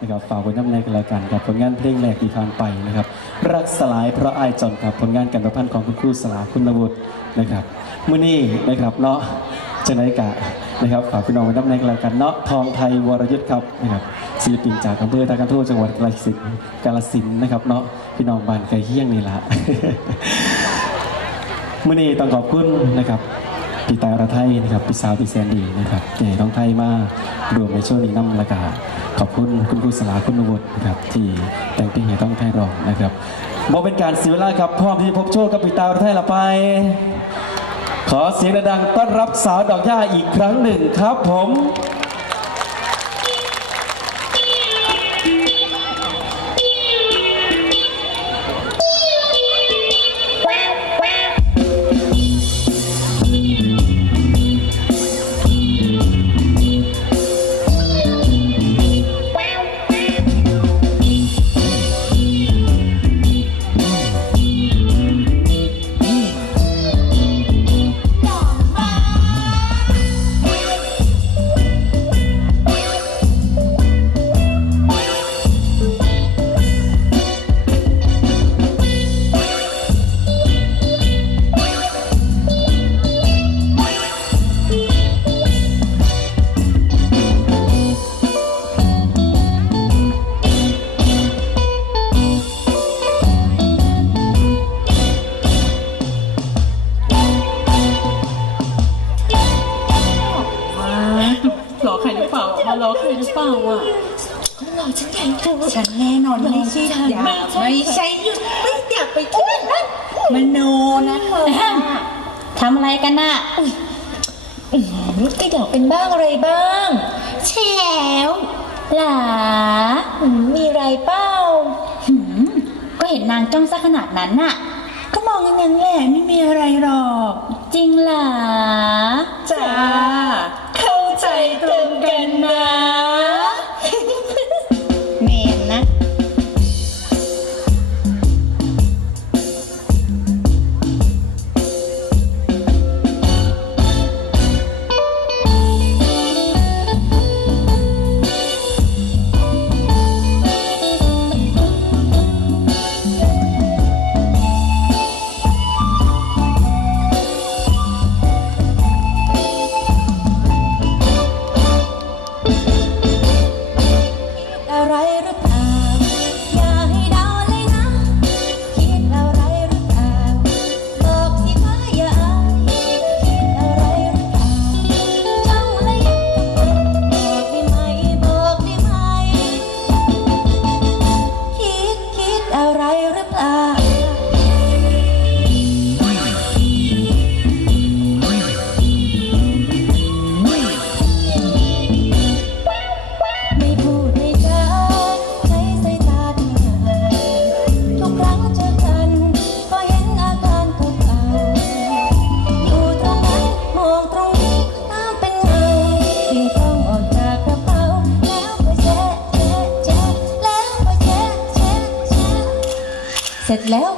นะครับฝากไว้น้ำในกันแล้วกันกับผลงานเพลงแรกที่ผ่านไปนะครับ รักสลายเพราะอายจนกับผลงานการประพันธ์ของคุณครูสลาคุณวุฒินะครับมื้อนี้นะครับเนาะจะไหนกะนะครับฝากพี่น้องไว้น้ำในกันแล้วกันเนาะทองไทยวรยุทธ์ครับนะครับศิลปินจากอำเภอตากันโทจังหวัดกาฬสินธุ์กาฬสินธุ์นะครับเนาะพี่น้องบ้านไกลเฮี้ยงนี่ละมื่อนี้ต้องขอบคุณนะครับพี่ตายระไทยนะครับพี่สาวพี่แซนดีนะครับที่ให้ท้องไทยมารวมในช่วงนี้น้ำละกา ขอบคุณคุณครูสลาคุณนวุฒินะครับที่แต่งเพลงให้ต้องไทยร้องนะครับบอกเป็นการเสียเวลาครับพร้อมที่จะพบโชคกับปีตายระไทยละไป ขอเสียงดังต้อนรับสาวดอกหญ้าอีกครั้งหนึ่งครับผม หลอกใครหรือเปล่าอะฉันแน่นอนไม่ใช่ฉันอย่าไม่ใช่ไม่ใช่หยุดไม่อยากไปคิดนะมโนนะเธอทำอะไรกันน่ะก็อยากเป็นบ้างอะไรบ้างแฉวหลาอืมมีอะไรเปล่าหืมก็เห็นนางจ้องซะขนาดนั้นน่ะ ก็มองอย่างนั้นแหละไม่มีอะไรหรอก จริงหลา เสร็จแล้ว